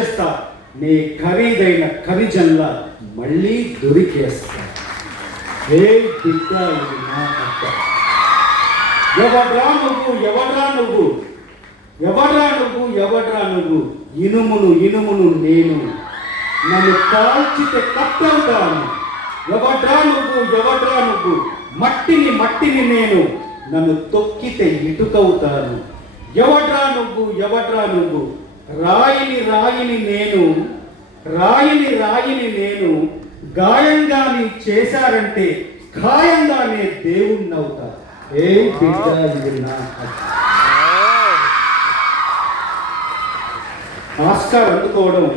చేస్తా, నీ ఖరీదైన ఖనిజంలా మళ్ళీ దొరికేస్తా. ఏ బిడ్డ ఇది నా అక్క. ఎవడ్రా నువ్వు, ఎవడ్రా నువ్వు, ఎవడ్రా నువ్వు, ఎవడ్రా నువ్వు? ఇనుమును ఇనుమును నేను, నన్ను కాల్చితే కట్టవుతాను. ఎవడ్రా నువ్వు, ఎవడ్రా నువ్వు? మట్టిని మట్టిని నేను, నన్ను తొక్కితే ఇటుకవుతాను. ఎవడ్రా నువ్వు, ఎవడ్రా నువ్వు? రాయిని రాయిని నేను, రాయిని రాయిని నేను, గాయంగా నీ చేశారంటే ఖాయంగానే దేవుణ్ణవుతా. ఏ బిడ్డ ఇది నా హక్కు. ఆస్కార్ అందుకోవడం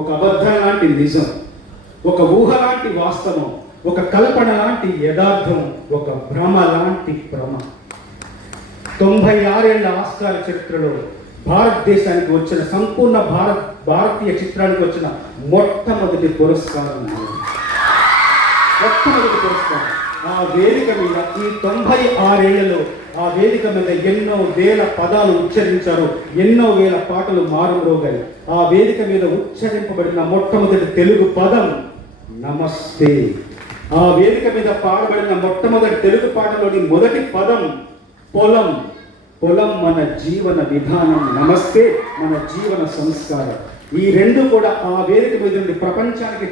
ఒక అబద్ధం లాంటి నిజం, ఒక ఊహ లాంటి వాస్తవం, ఒక కల్పన లాంటి యథార్థం, ఒక భ్రమ లాంటి భ్రమ. 96 ఏళ్ల ఆస్కార్ చరిత్రలో భారతదేశానికి వచ్చిన సంపూర్ణ భారతీయ చిత్రానికి వచ్చిన మొట్టమొదటి పురస్కారం. మొట్టమొదటి పురస్కారం. ఆ వేదిక మీద ఈ 96 ఏళ్లలో ఆ వేదిక మీద ఎన్నో వేల పదాలు ఉచ్చరించారు, ఎన్నో వేల పాటలు మారుమ్రోగాయి. ఆ వేదిక మీద ఉచ్చరింపబడిన మొట్టమొదటి తెలుగు పదం నమస్తే. ఆ వేదిక మీద పాడబడిన మొట్టమొదటి తెలుగు పాటలోని మొదటి పదం పొలం. పొలం మన జీవన విధానం, నమస్తే మన జీవన సంస్కారం. ఈ రెండు కూడా ఆ వేదిక మీద నుండి ప్రపంచానికి